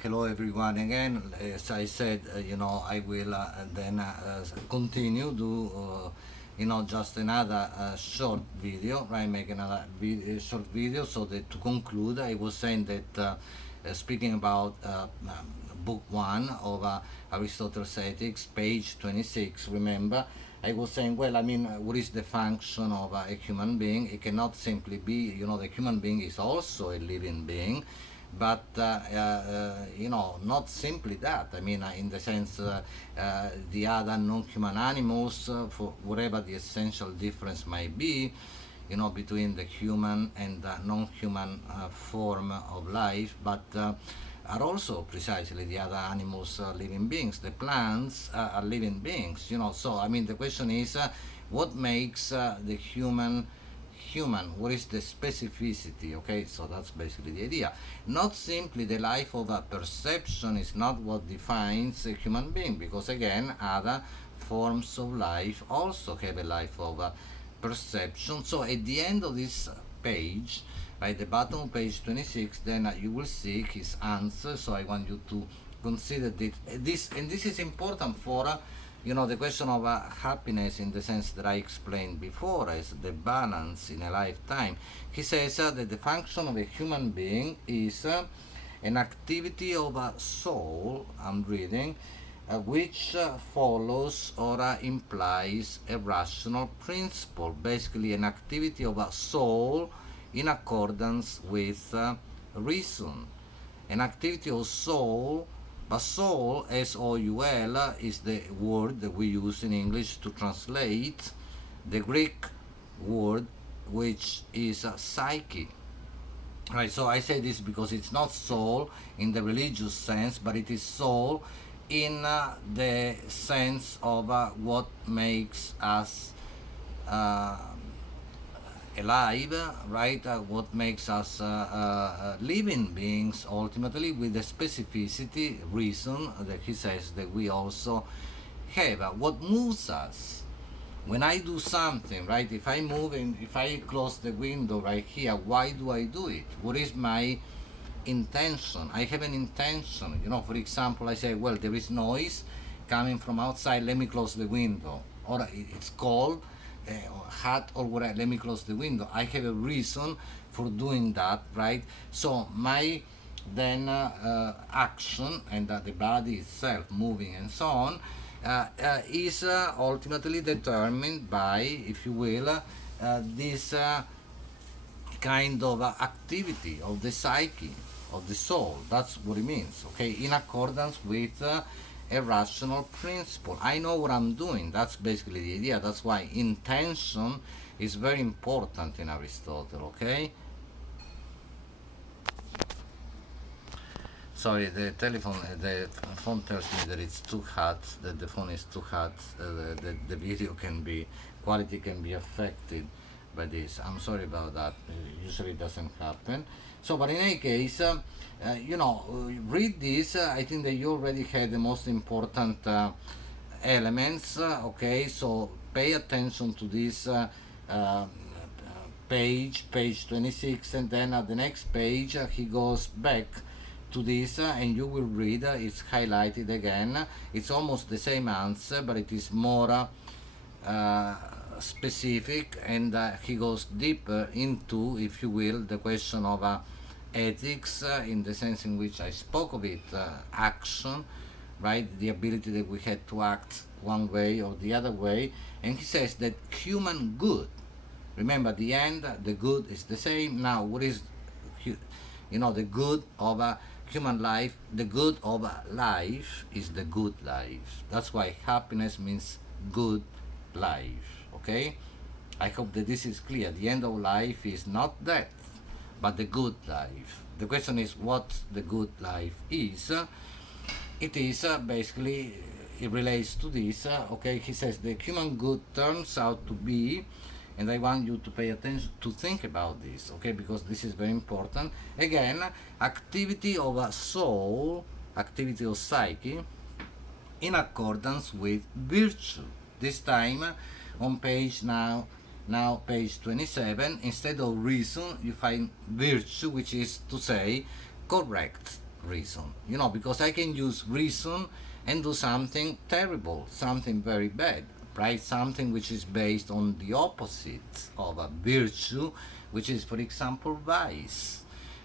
Hello everyone again. As I said, I will then continue do just another short video, right? Make another short video so that to conclude, I was saying that speaking about book one of Aristotle's Ethics, page 26. Remember, I was saying, well, I mean, what is the function of a human being? It cannot simply be, the human being is also a living being, but not simply that. I mean, in the sense the other non-human animals, for whatever the essential difference might be, between the human and the non-human form of life, but are also precisely the other animals living beings. The plants are living beings, So, I mean, the question is, what makes the human? What is the specificity? Okay, so that's basically the idea. Not simply the life of a perception is not what defines a human being, because again, other forms of life also have a life of perception. So at the end of this page, right, the bottom of page 26, then you will see his answer. So I want you to consider this, and this is important for the question of happiness, in the sense that I explained before, as the balance in a lifetime. He says that the function of a human being is an activity of a soul, I'm reading, which follows or implies a rational principle, basically an activity of a soul in accordance with reason. An activity of soul. But soul, S-O-U-L, is the word that we use in English to translate the Greek word, which is psyche. Right, so I say this because it's not soul in the religious sense, but it is soul in the sense of what makes us alive, right? What makes us living beings, ultimately, with the specificity, reason that he says that we also have. What moves us? When I do something, right? If I move and if I close the window right here, why do I do it? What is my intention? I have an intention. For example, I say, well, there is noise coming from outside, let me close the window. Or it's cold, hot or whatever, let me close the window. I have a reason for doing that, right? So my then action and the body itself moving and so on is ultimately determined by, if you will, this kind of activity of the psyche, of the soul. That's what it means, okay? In accordance with a rational principle. I know what I'm doing. That's basically the idea. That's why intention is very important in Aristotle, okay? Sorry, the phone tells me that it's too hot, that the phone is too hot, that the video quality can be affected by this. I'm sorry about that. Usually it doesn't happen. So, but in any case, read this. I think that you already had the most important elements. Okay, so pay attention to this page 26, and then at the next page he goes back to this, and you will read. It's highlighted again. It's almost the same answer, but it is more specific, and he goes deeper into, if you will, the question of ethics, in the sense in which I spoke of it, action, right? The ability that we had to act one way or the other way. And he says that human good, remember the end, the good is the same. Now, what is, the good of a human life? The good of life is the good life. That's why happiness means good life, okay? I hope that this is clear. The end of life is not death, but the good life. The question is what the good life is. It is basically, it relates to this, okay? He says the human good turns out to be, and I want you to pay attention to think about this, okay? Because this is very important. Again, activity of a soul, activity of psyche, in accordance with virtue. This time on page now page 27, instead of reason, you find virtue, which is to say correct, reason, because I can use reason and do something terrible, something very bad, right? Something which is based on the opposite of a virtue, which is, for example, vice,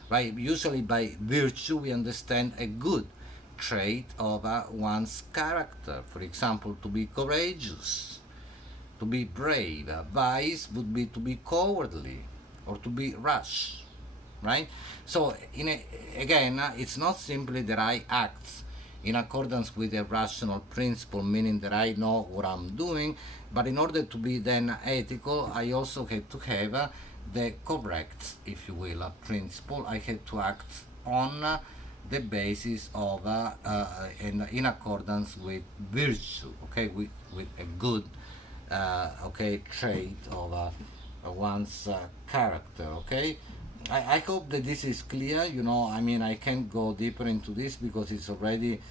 right? Usually by virtue we understand a good trait of one's character, for example, to be courageous, to be brave. Vice would be to be cowardly or to be rash, right? So, again, it's not simply that I act in accordance with a rational principle, meaning that I know what I'm doing, but in order to be then ethical, I also have to have the correct, if you will, principle. I have to act on the basis of and in accordance with virtue, okay, with a good okay, trait of one's character, okay. I hope that this is clear. I mean, I can't go deeper into this because it's already,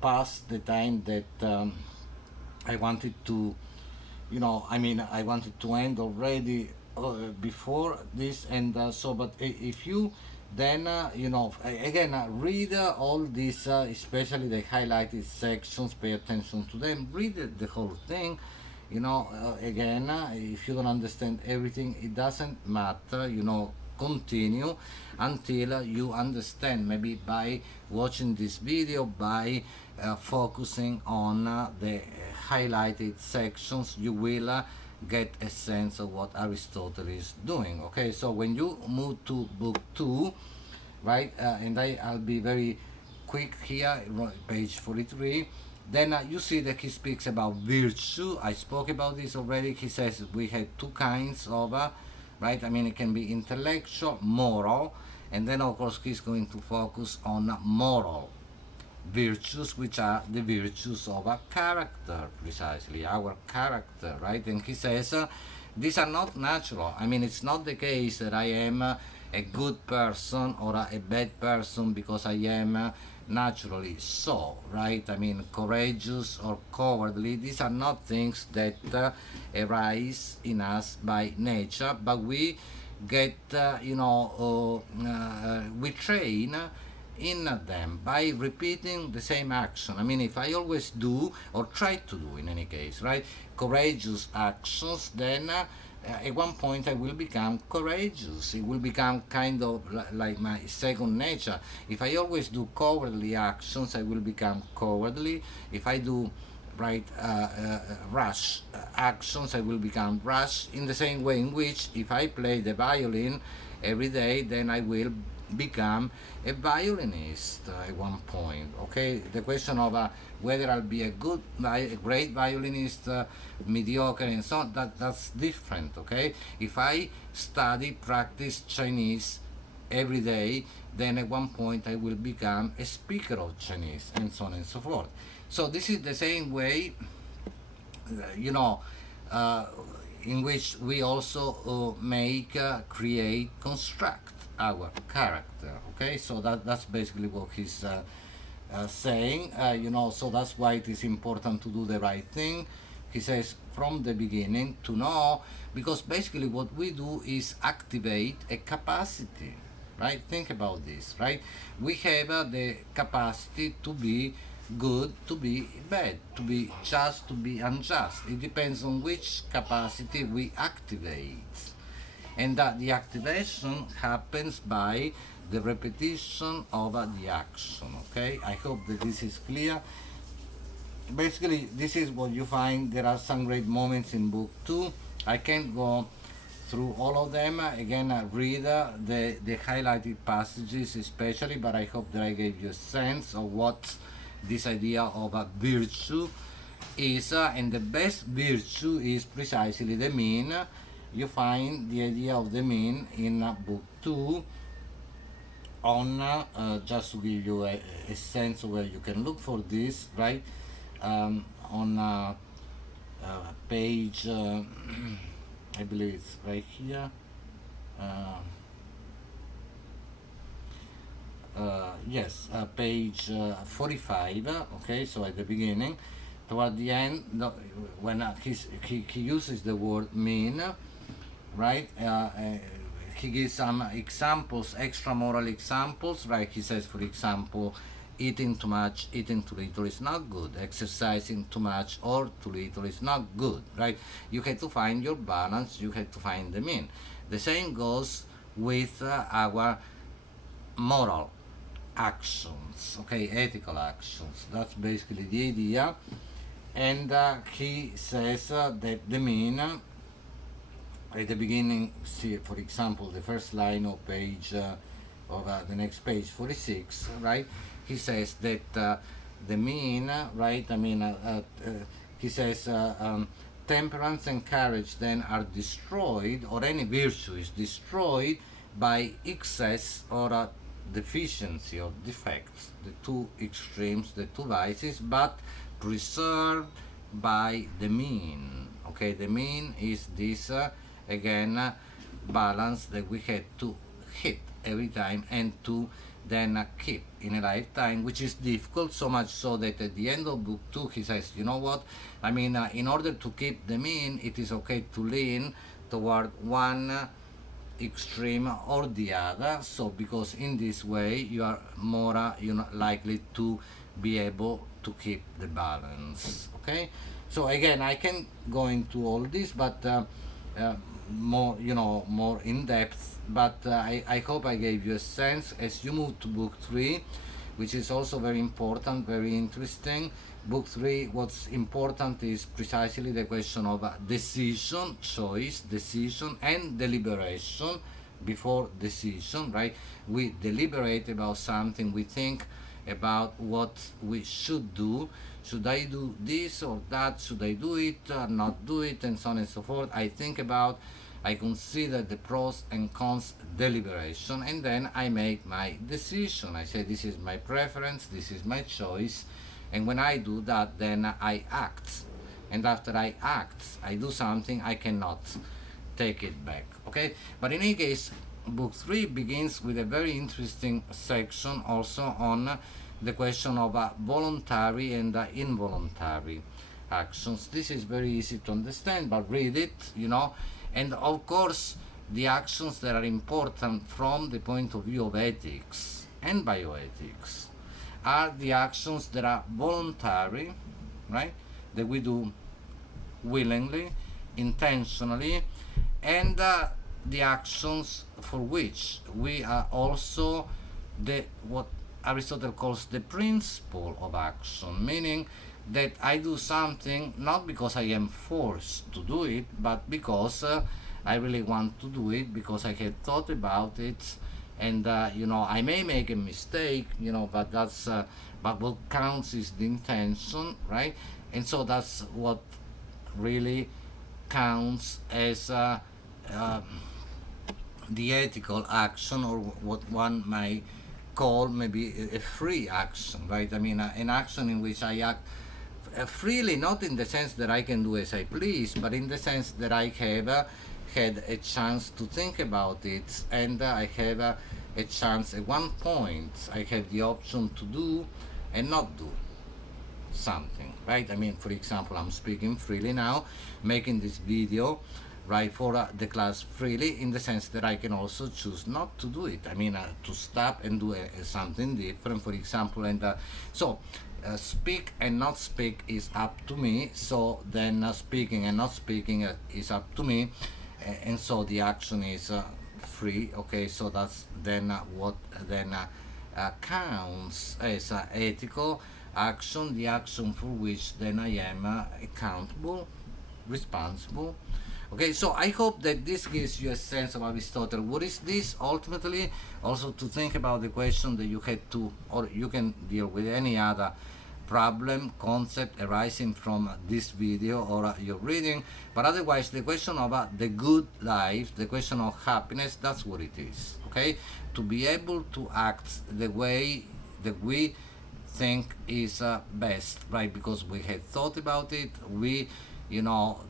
past the time that I wanted to, I mean, I wanted to end already before this, and so, but if you then, again, read all these, especially the highlighted sections, pay attention to them, read the whole thing. Again, if you don't understand everything, it doesn't matter, continue until you understand, maybe by watching this video, by focusing on the highlighted sections, you will get a sense of what Aristotle is doing, okay. So when you move to book 2, right, and I'll be very quick here, page 43, then you see that he speaks about virtue. I spoke about this already. He says we had two kinds of right? I mean, it can be intellectual, moral, and then of course he's going to focus on moral virtues, which are the virtues of a character, precisely, our character, right? And he says these are not natural. I mean, it's not the case that I am a good person or a bad person because I am naturally so, right? I mean, courageous or cowardly, these are not things that arise in us by nature, but we get, we train in them by repeating the same action. I mean, if I always do, or try to do in any case, right, courageous actions, then at one point I will become courageous. It will become kind of like my second nature. If I always do cowardly actions, I will become cowardly. If I do rash actions, I will become rash. In the same way in which if I play the violin every day, then I will become a violinist at one point. Okay, the question of whether I'll be a great violinist, mediocre, and so on, that's different. Okay, if I practice Chinese every day, then at one point I will become a speaker of Chinese, and so on and so forth. So this is the same way, in which we also create, construct our character. Okay, so that's basically what he's saying. So that's why it is important to do the right thing. He says from the beginning to know, because basically what we do is activate a capacity, right? Think about this, right? We have the capacity to be good, to be bad, to be just, to be unjust. It depends on which capacity we activate, and that the activation happens by the repetition of the action. Okay, I hope that this is clear. Basically, this is what you find. There are some great moments in book 2. I can't go through all of them. Again, read the highlighted passages especially, but I hope that I gave you a sense of what this idea of a virtue is, and the best virtue is precisely the mean. You find the idea of the mean in book 2 on, just to give you a sense of where you can look for this, right? On page, I believe it's right here. Yes, page 45. Okay, so at the beginning, toward the end, when he uses the word mean, right? he gives some examples, extra moral examples, right? He says, for example, eating too much, eating too little is not good. Exercising too much or too little is not good, right? You have to find your balance, you have to find the mean. The same goes with our moral actions, okay, ethical actions. That's basically the idea. And he says that the mean, at the beginning, see, for example, the first line of page of the next page 46, right? He says that the mean, right? I mean, he says temperance and courage then are destroyed, or any virtue is destroyed by excess or deficiency or defects, the two extremes, the two vices, but preserved by the mean. Okay, the mean is this again balance that we had to hit every time and to then keep in a lifetime, which is difficult, so much so that at the end of book 2 he says, you know what, I mean, in order to keep the mean, it is okay to lean toward one extreme or the other, so because in this way you are more likely to be able to keep the balance. Okay, so again, I can go into all this, but more more in depth, but I hope I gave you a sense as you move to book 3, which is also very important, very interesting. Book 3, what's important is precisely the question of decision, choice, decision, and deliberation before decision, right? We deliberate about something, we think about what we should do. Should I do this or that? Should I do it or not do it? And so on and so forth. I think about, I consider the pros and cons, deliberation, and then I make my decision. I say, this is my preference, this is my choice, and when I do that, then I act. And after I act, I do something, I cannot take it back. Okay? But in any case, book 3 begins with a very interesting section also on the question of voluntary and involuntary actions. This is very easy to understand, but read it, and of course the actions that are important from the point of view of ethics and bioethics are the actions that are voluntary, right? That we do willingly, intentionally, and the actions for which we are also what Aristotle calls the principle of action, meaning that I do something not because I am forced to do it, but because I really want to do it, because I had thought about it, and I may make a mistake, but that's but what counts is the intention, right? And so that's what really counts as the ethical action, or what one might call maybe a free action, right? I mean, an action in which I act freely, not in the sense that I can do as I please, but in the sense that I have had a chance to think about it, and I have a chance at one point, I have the option to do and not do something, right? I mean, for example, I'm speaking freely now, making this video, right, for the class freely, in the sense that I can also choose not to do it. I mean, to stop and do something different, for example, and so speak and not speak is up to me. So then speaking and not speaking is up to me, and so the action is free. Okay, so that's then what then counts as ethical action, the action for which then I am accountable, responsible. Okay, so I hope that this gives you a sense of Aristotle. What is this ultimately? Also to think about the question that you had to, or you can deal with any other problem, concept arising from this video or your reading, but otherwise the question of the good life, the question of happiness, that's what it is. Okay, to be able to act the way that we think is best, right? Because we had thought about it, we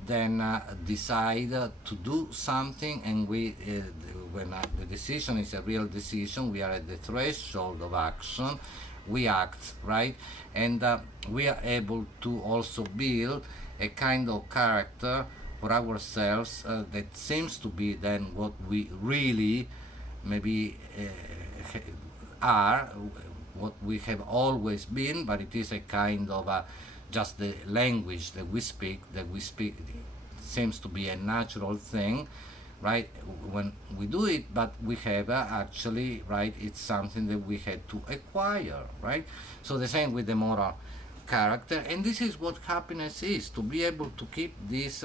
then decide to do something, and we when the decision is a real decision, we are at the threshold of action, we act, right? And we are able to also build a kind of character for ourselves that seems to be then what we really maybe are, what we have always been, but it is a kind of just the language that we speak seems to be a natural thing, right, when we do it, but we have actually, right, it's something that we had to acquire, right? So the same with the moral character, and this is what happiness is, to be able to keep this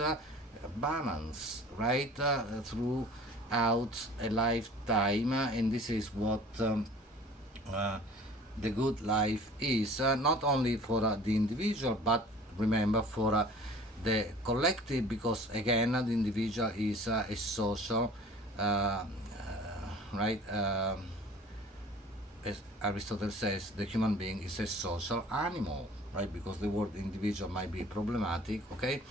balance, right, throughout a lifetime, and this is what uh, the good life is, not only for the individual, but remember for the collective, because again the individual is a social, right, as Aristotle says, the human being is a social animal, right? Because the word individual might be problematic, okay?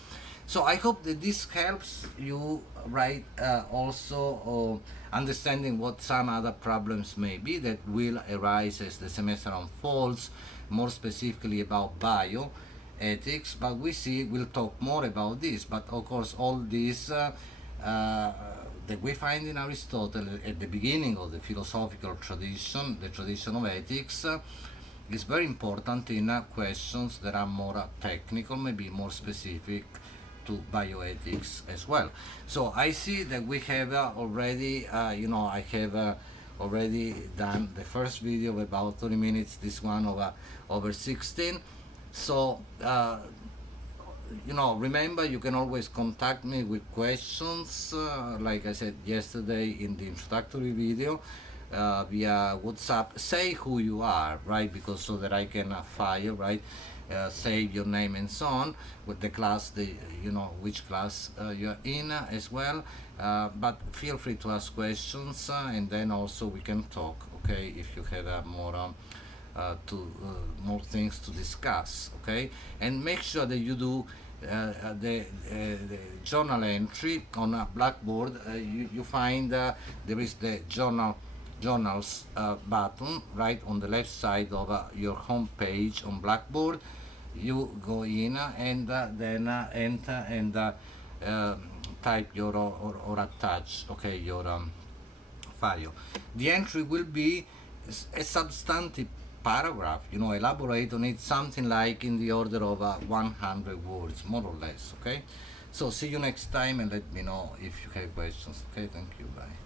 So I hope that this helps you, right? Also understanding what some other problems may be that will arise as the semester unfolds, more specifically about bioethics. But we'll talk more about this. But of course, all this that we find in Aristotle at the beginning of the philosophical tradition, the tradition of ethics, is very important in questions that are more technical, maybe more specific to bioethics as well. So I see that we have already, I have already done the first video of about 30 minutes, this one over 16. So, remember, you can always contact me with questions, like I said yesterday in the introductory video, via WhatsApp. Say who you are, right, because so that I can file, right, save your name and so on, with the class, which class you're in as well, but feel free to ask questions, and then also we can talk, okay, if you have more things to discuss, okay? And make sure that you do the journal entry on a Blackboard. You find there is the journals button right on the left side of your home page on Blackboard. You go in and then enter and type your or attach, okay, your file. The entry will be a substantive paragraph, elaborate on it, something like in the order of 100 words, more or less, okay? So see you next time, and let me know if you have questions, okay? Thank you, bye.